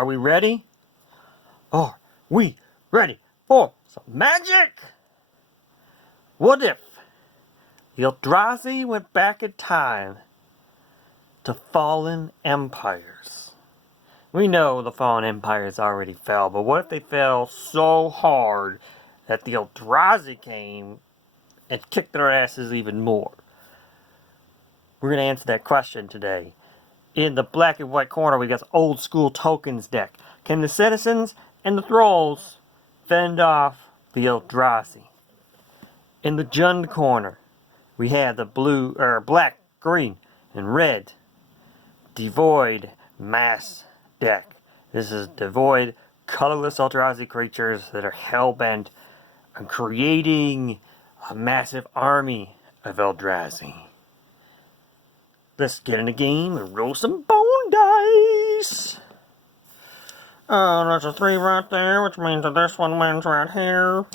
Are we ready? Are we ready for some magic? What if the Eldrazi went back in time to fallen empires? We know the fallen empires already fell, but what if they fell so hard that the Eldrazi came and kicked their asses even more? We're going to answer that question today. In the black and white corner, we got the old school tokens deck. Can the citizens and the thralls fend off the Eldrazi? In the Jund corner, we have the black, green, and red Devoid Mass deck. This is devoid, colorless Eldrazi creatures that are hell-bent on creating a massive army of Eldrazi. Let's get in the game and roll some bone dice. Oh, there's a 3 right there, which means that this one wins right here.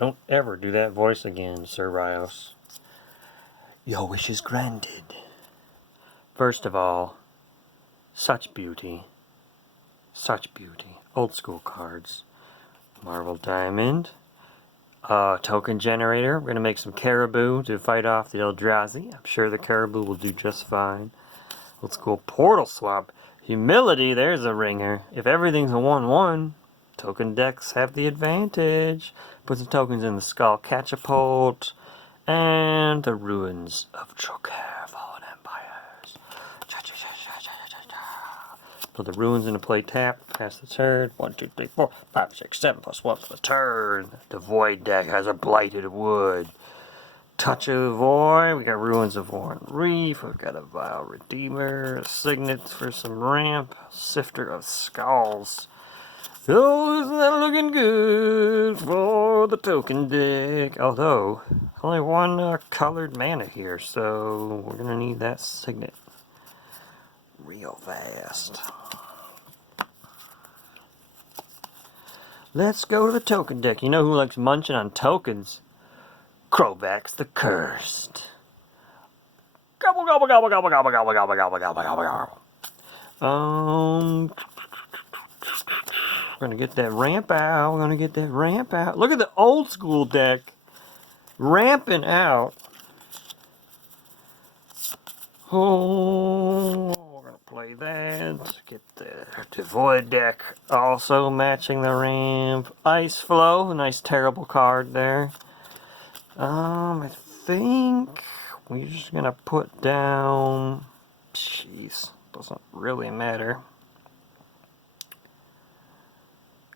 Don't ever do that voice again, Sir Rios. Your wish is granted. First of all, such beauty. Such beauty. Old school cards. Marble Diamond. Token generator. We're going to make some caribou to fight off the Eldrazi. I'm sure the caribou will do just fine. Old school portal swap. Humility, there's a ringer. If everything's a 1-1, token decks have the advantage. Put some tokens in the Skull Catapult. And the Ruins of Trocare, Fallen Empires. Put the Ruins in a play tap. Pass the turn. 1, 2, 3, 4, 5, 6, 7 plus 1 for the turn. The Void deck has a Blighted Wood. Touch of the Void. We got Ruins of Warren Reef. We've got a Vile Redeemer. A Signet for some ramp. Sifter of Skulls. Oh, isn't that looking good for the token deck? Although, only one colored mana here, so we're going to need that Signet real fast. Let's go to the token deck. You know who likes munching on tokens? Krovax the Cursed. Gobble, gobble, gobble, gobble, gobble, gobble, gobble, gobble, gobble, gobble, gobble. We're going to get that ramp out. We're going to get that ramp out. Look at the old school deck. Ramping out. Oh, we're going to play that. Get the Devoid deck also matching the ramp. Ice Flow. A nice terrible card there. I think we're just going to put down... Jeez. Doesn't really matter.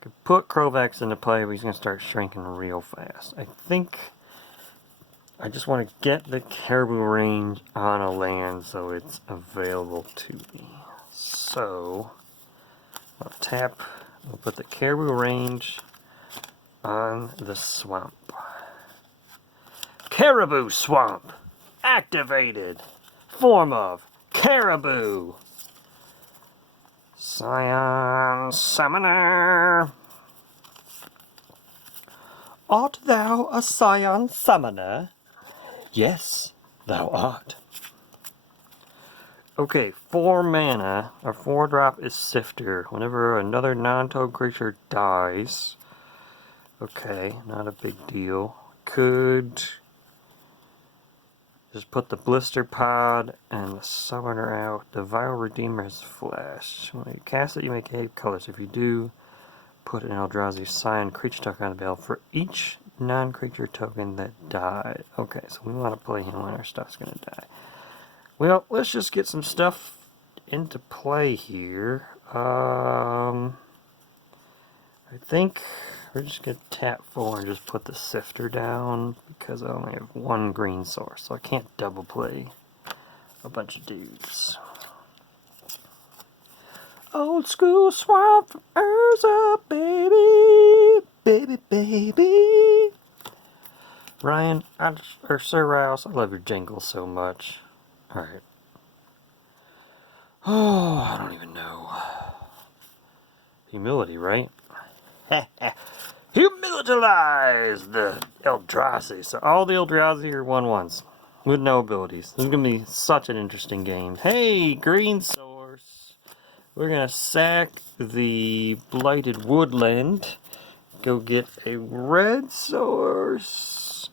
Could put Krovax into play, but he's going to start shrinking real fast. I think I just want to get the caribou range on a land so it's available to me. So, I'll tap, we'll put the caribou range on the swamp. Caribou Swamp activated. Form of caribou. Scion Summoner. Art thou a Scion Summoner? Yes, thou art. Okay, 4 mana, or 4-drop is Sifter. Whenever another non-toad creature dies. Okay, not a big deal. Could just put the Blister Pod and the Summoner out. The Vile Redeemer has Flash. When you cast it, you make 8 colors. If you do, put an Eldrazi Scion creature token on the battlefield for each non-creature token that died. Okay, so we want to play him when our stuff's going to die. Well, let's just get some stuff into play here. I think we're just going to tap 4 and just put the Sifter down because I only have 1 green source, so I can't double play a bunch of dudes. Old school swamp from Urza, baby, baby, baby. Ryan, or Sir Rouse, I love your jingle so much. Alright. Oh, I don't even know. Humility, right? Humilitarize the Eldrazi. So all the Eldrazi are 1/1s with no abilities. This is going to be such an interesting game. Hey, green source. We're gonna sack the blighted woodland. Go get a red source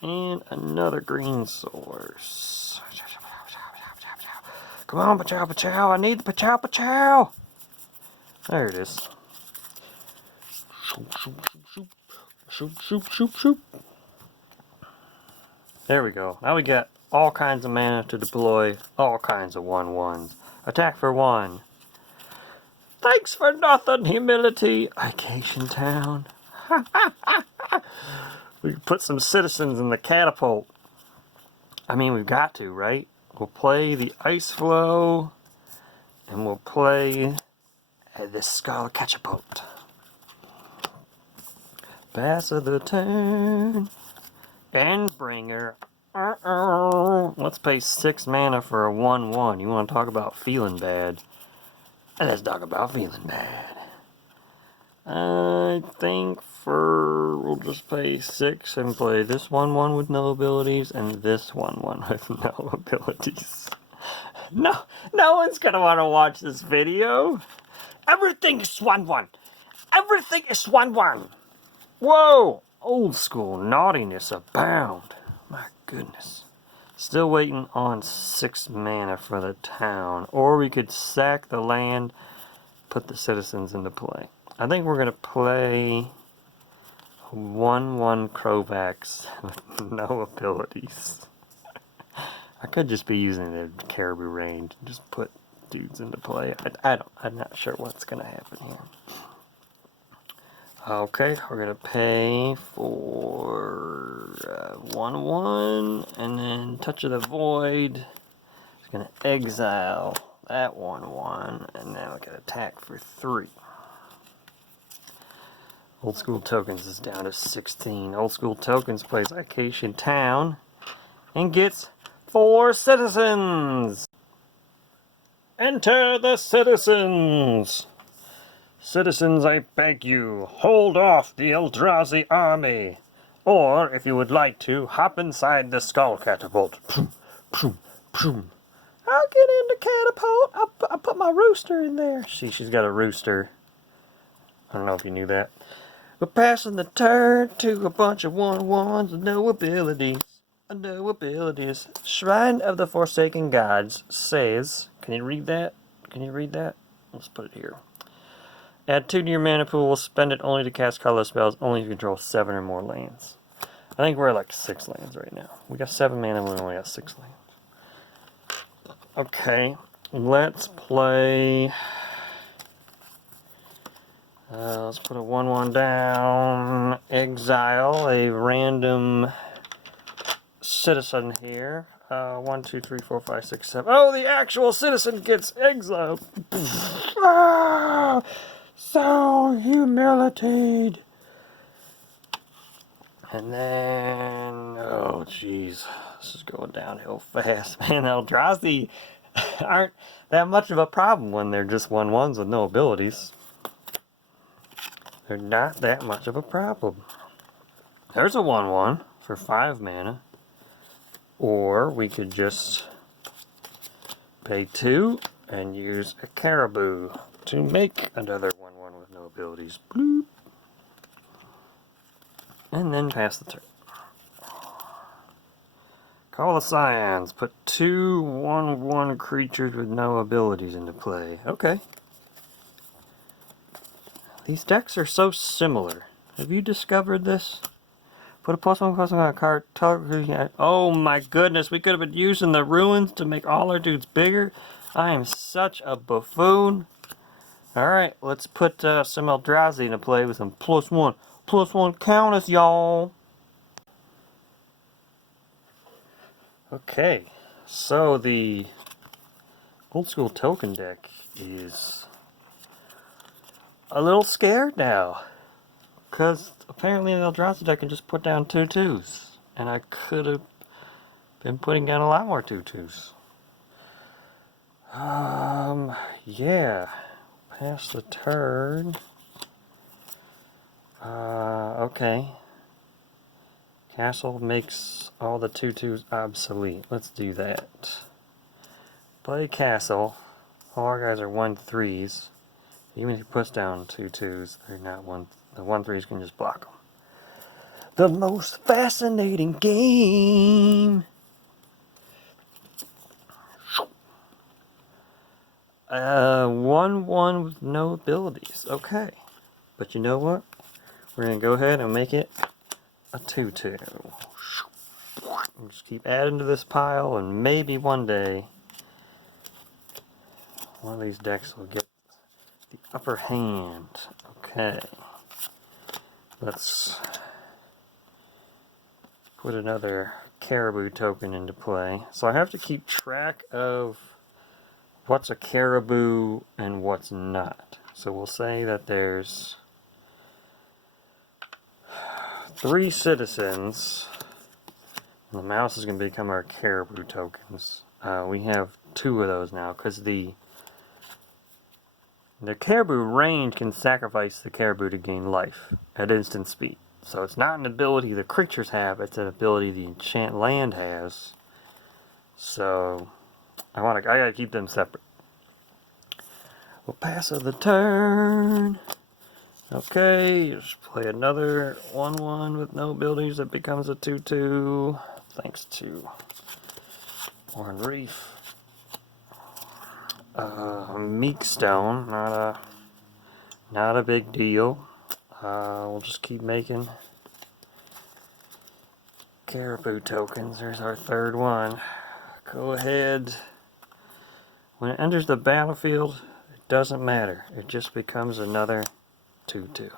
and another green source. Come on, pachow, pachow. I need the pachow, pachow. There it is. Shoop, shoop, shoop, shoop, shoop, shoop, shoop. There we go. Now we got all kinds of mana to deploy all kinds of 1/1s. Attack for 1. Thanks for nothing, humility. Vacation town. We can put some citizens in the catapult. I mean, we've got to, right? We'll play the ice flow, and we'll play the skull catapult. Pass of the turn. Endbringer. Let's pay 6 mana for a 1/1. You want to talk about feeling bad? Let's talk about feeling bad. I think we'll just pay 6 and play this 1/1 with no abilities and this 1/1 with no abilities. No one's gonna want to watch this video. Everything is 1/1. Everything is 1/1. Whoa! Old school naughtiness abound. My goodness. Still waiting on 6 mana for the town. Or we could sack the land, put the citizens into play. I think we're going to play 1/1 Crovax with no abilities. I could just be using the caribou range and just put dudes into play. I'm not sure what's going to happen here. Okay, we're going to pay for 1/1 and then Touch of the Void. It's going to exile that 1/1 and then we can attack for 3. Old School Tokens is down to 16. Old School Tokens plays Vacation Town and gets 4 citizens. Enter the citizens. Citizens, I beg you, hold off the Eldrazi army. Or, if you would like to, hop inside the skull catapult. I'll get in the catapult. I'll put my rooster in there. She's got a rooster. I don't know if you knew that. We're passing the turn to a bunch of 1/1s with no abilities. No abilities. Shrine of the Forsaken Gods says... Can you read that? Can you read that? Let's put it here. Add 2 to your mana pool. We'll spend it only to cast color spells. Only if you control 7 or more lands. I think we're at like 6 lands right now. We got 7 mana. We only got 6 lands. Okay. Let's play... let's put a 1/1 down. Exile a random citizen here. 1, 2, 3, 4, 5, 6, 7. Oh, the actual citizen gets exiled. So humiliated. And then, oh jeez, this is going downhill fast. Man, Eldrazi aren't that much of a problem when they're just 1/1s with no abilities. They're not that much of a problem. There's a 1/1 for 5 mana. Or we could just pay 2 and use a caribou to make another 1/1 with no abilities. Bloop. And then pass the turn. Call the Scions. Put 2 1/1 creatures with no abilities into play. Okay. These decks are so similar. Have you discovered this? Put a +1/+1 on a card. Oh my goodness, we could have been using the ruins to make all our dudes bigger. I am such a buffoon. Alright, let's put some Eldrazi into play with some +1/+1 counters, y'all. Okay, so the Old School token deck is a little scared now. Because apparently in the Eldrazi deck I can just put down 2/2s. And I could have been putting down a lot more 2/2s. Yeah. Pass the turn. Okay. Castle makes all the 2/2s obsolete. Let's do that. Play castle. All our guys are 1/3s. Even if he puts down 2/2s, they're not the 1/3s can just block them. The most fascinating game. 1/1 with no abilities. Okay. But you know what? We're going to go ahead and make it a 2/2. Just keep adding to this pile, and maybe one day one of these decks will get the upper hand. Okay. Let's put another caribou token into play. So I have to keep track of what's a caribou and what's not. So we'll say that there's 3 citizens. The mouse is going to become our caribou tokens. We have 2 of those now because the caribou range can sacrifice the caribou to gain life at instant speed. So it's not an ability the creatures have, it's an ability the enchant land has. So I gotta keep them separate. We'll pass of the turn. Okay, just play another 1/1 with no abilities that becomes a 2/2. Thanks to Warren Reef. Meekstone, not a big deal. We'll just keep making caribou tokens. There's our 3rd one. Go ahead. When it enters the battlefield, it doesn't matter. It just becomes another 2/2.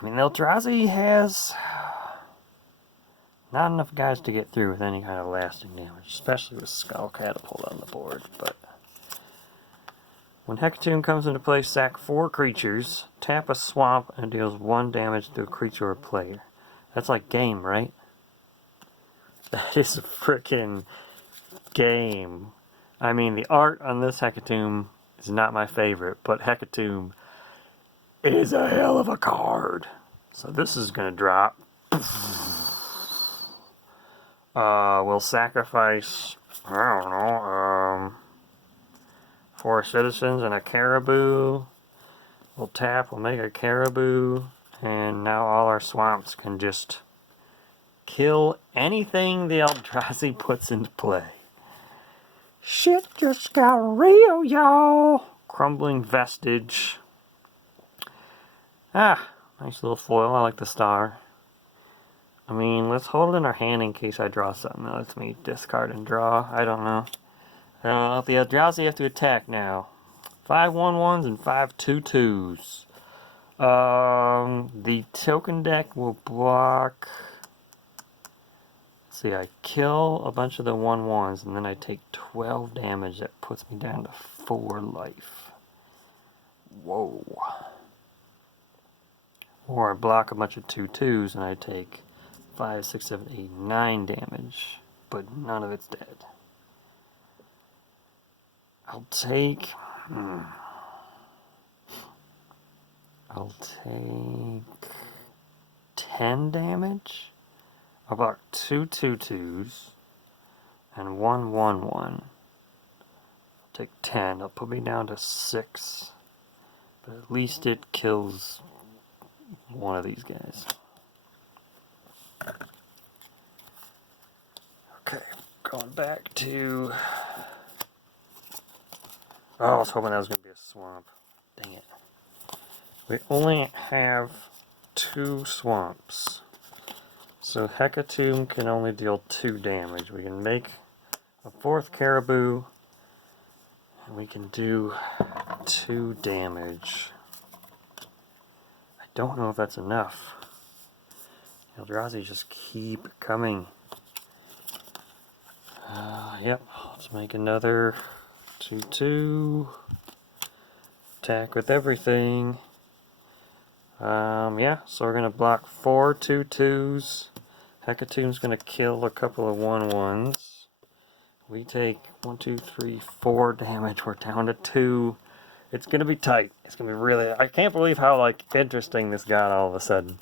I mean, Eldrazi has not enough guys to get through with any kind of lasting damage, especially with Skull Catapult on the board. But when Hecatomb comes into play, sack 4 creatures, tap a swamp, and deals 1 damage to a creature or player. That's like game, right? That is a frickin' game. I mean, the art on this Hecatomb is not my favorite, but Hecatomb is a hell of a card. So this is going to drop. We'll sacrifice, I don't know, 4 citizens and a caribou. We'll tap, we'll make a caribou, and now all our swamps can just kill anything the Eldrazi puts into play. Shit just got real, y'all. Crumbling Vestige. Ah, nice little foil. I like the star. I mean, let's hold it in our hand in case I draw something that lets me discard and draw. I don't know. The Eldrazi have to attack now. 5 1/1s and 5 2/2s. The token deck will block. Let's see, I kill a bunch of the 1/1s and then I take 12 damage. That puts me down to 4 life. Whoa. Or I block a bunch of 2/2s and I take 5, 6, 7, 8, 9 damage, but none of it's dead. I'll take 10 damage. I'll block 2 2/2s and 1 1/1. I'll take 10. It'll put me down to 6, but at least it kills one of these guys. Okay, going back to... Oh, I was hoping that was going to be a swamp. Dang it. We only have 2 swamps. So Hecatomb can only deal 2 damage. We can make a 4th caribou, and we can do 2 damage. I don't know if that's enough. Eldrazi just keep coming. Yep, let's make another 2/2. Attack with everything. Yeah, so we're going to block 4 2/2s. Hecatomb's going to kill a couple of 1/1s. We take 1, 2, 3, 4 damage. We're down to 2. It's going to be tight. It's going to be really... I can't believe how, interesting this got all of a sudden.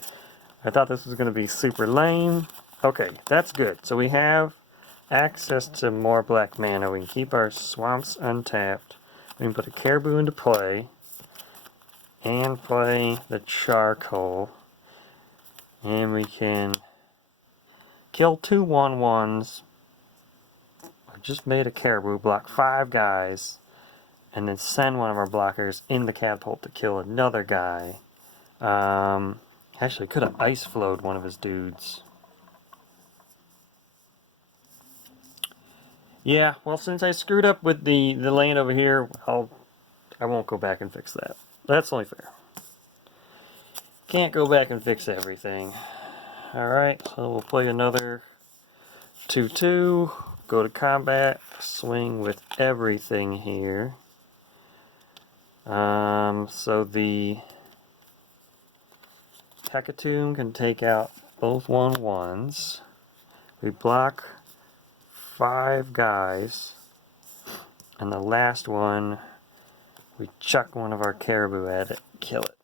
I thought this was going to be super lame. Okay, that's good. So we have access to more black mana. We can keep our swamps untapped. We can put a caribou into play. And play the charcoal. And we can kill 2 1/1s. I just made a caribou, block 5 guys. And then send one of our blockers in the catapult to kill another guy. Actually, could have ice flowed one of his dudes. Yeah, well, since I screwed up with the land over here, I won't go back and fix that. That's only fair. Can't go back and fix everything. Alright, so we'll play another 2/2. Go to combat. Swing with everything here. So the Hecatomb can take out both 1/1s. We block 5 guys. And the last one, we chuck one of our caribou at it, kill it.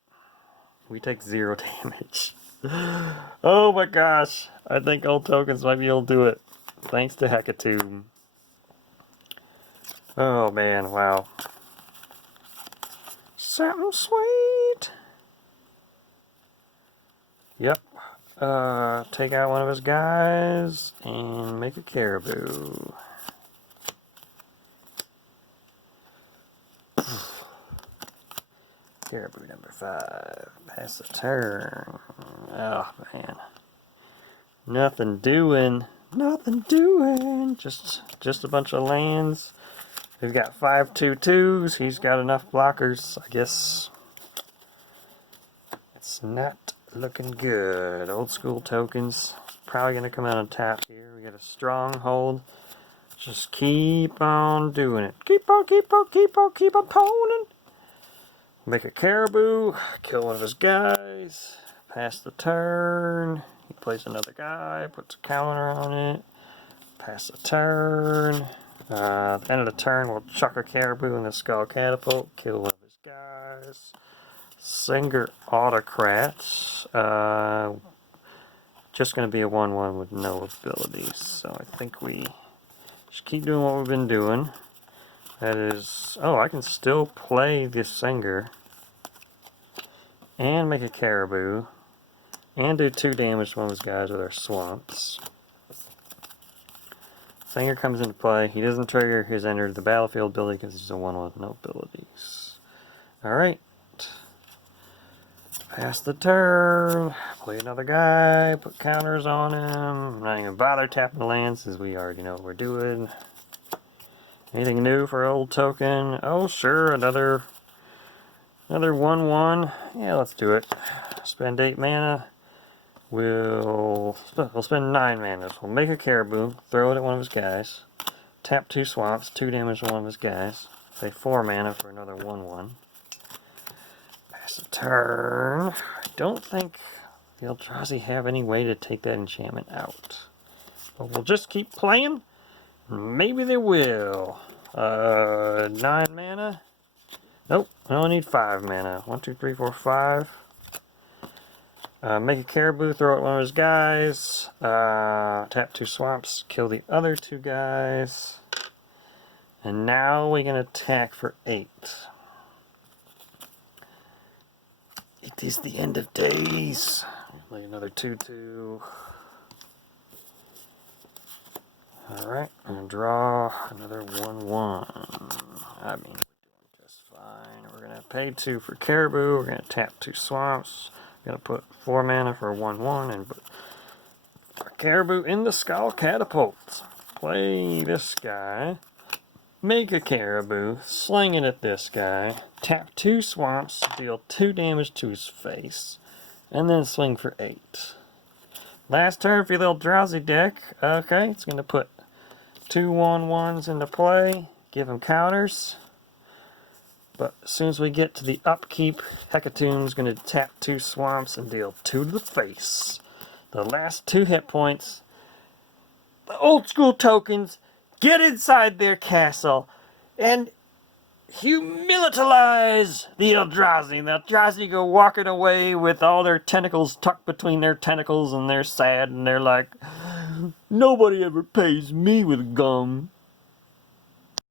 We take 0 damage. Oh my gosh, I think old tokens might be able to do it. Thanks to Hecatomb. Oh man, wow. Something sweet. Yep. Take out one of his guys and make a caribou. Caribou number 5. Pass the turn. Oh man. Nothing doing. Nothing doing. Just a bunch of lands. We've got 5 2/2s. He's got enough blockers. I guess it's not looking good. Old school tokens. Probably going to come out on top here. We got a stronghold. Just keep on doing it. Keep on poning. Make a caribou. Kill one of his guys. Pass the turn. He plays another guy. Puts a counter on it. Pass the turn. At the end of the turn, we'll chuck a caribou in the skull catapult. Kill one of his guys. Singer Autocrat. Just going to be a 1/1 with no abilities. So I think we just keep doing what we've been doing. That is... Oh, I can still play this Singer. And make a caribou. And do 2 damage to one of those guys with our swamps. Singer comes into play. He doesn't trigger his enter the battlefield ability because he's a 1/1 with no abilities. Alright. Pass the turn. Play another guy. Put counters on him. I'm not even bother tapping the lands since we already know what we're doing. Anything new for old token? Oh sure, another 1/1. Yeah, let's do it. Spend 8 mana. We'll spend 9 mana. So we'll make a caribou, throw it at one of his guys, tap 2 swamps, 2 damage to one of his guys, pay 4 mana for another 1/1. Pass the turn. I don't think the Eldrazi have any way to take that enchantment out. But we'll just keep playing. Maybe they will. 9 mana. Nope, I only need 5 mana. 1, 2, 3, 4, 5. Make a caribou, throw at one of his guys. Tap 2 swamps, kill the other 2 guys. And now we can attack for 8. It is the end of days. Play another 2/2. Alright, I'm going to draw another 1/1. I mean, we're doing just fine. We're going to pay 2 for caribou. We're going to tap 2 swamps. Gonna put 4 mana for a 1/1 and put a caribou in the skull catapult. Play this guy. Make a caribou. Sling it at this guy. Tap 2 swamps. Deal 2 damage to his face. And then swing for 8. Last turn for your little drowsy deck. Okay, it's gonna put 2 1/1s into play. Give him counters. But as soon as we get to the upkeep, Hecatomb's going to tap 2 swamps and deal 2 to the face. The last 2 hit points. The old school tokens get inside their castle and humilitarize the Eldrazi. And the Eldrazi go walking away with all their tentacles tucked between their tentacles, and they're sad, and they're like, nobody ever pays me with gum.